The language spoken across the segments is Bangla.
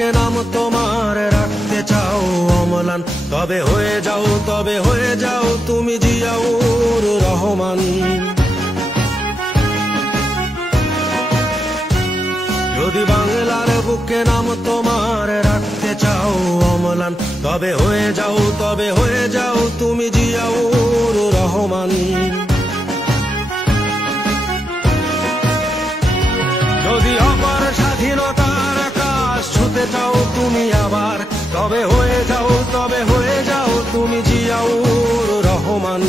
বুকে নাম তোমার রাখতে চাও অম্লান, তবে হয়ে যাও তুমি জিয়াউর রহমান। যদি বাংলার বুকে নাম তোমার রাখতে চাও অম্লান, তবে হয়ে যাও তুমি জিয়াউর রহমান। যদি অপার স্বাধীনতার আকাশ ছুতে চাও তুমি আবার, তবে হয়ে যাও তুমি জিয়াউর রহমান।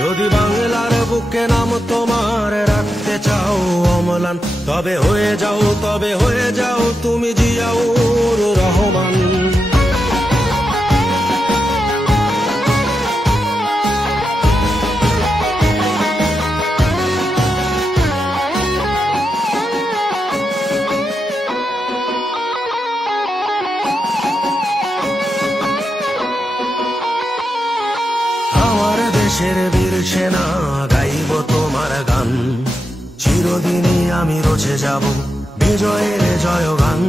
যদি বাংলার বুকে নাম তোমার রাখতে চাও অম্লান, তবে হয়ে যাও তুমি জিয়াউর রহমান। দেশের বীর সেনা গাইব তোমার গান, চিরদিনই আমি রচে যাব বিজয়ের জয়গান।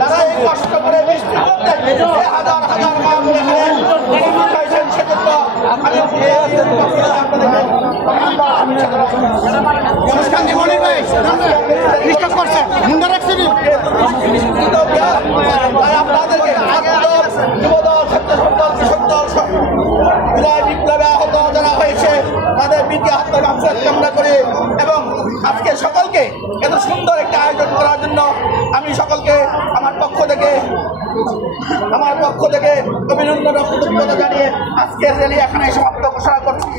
তারা এই কষ্ট করে বৃষ্টির মধ্যে হাজার হাজার মানুষ আমি আপনাদেরকে যুবদল, ছাত্র দল, কৃষক দল, বিপ্লবে আহত যারা হয়েছে তাদের বীরকে আত্মার ব্যবসা কামনা করে এবং আজকে সকলকে এত সুন্দর একটা আয়োজন করার জন্য আমি সকলকে আমার পক্ষ থেকে অভিনন্দন ও কৃতজ্ঞতা জানিয়ে আজকের র্যালি এখানে সমাপ্ত ঘোষণা করছি।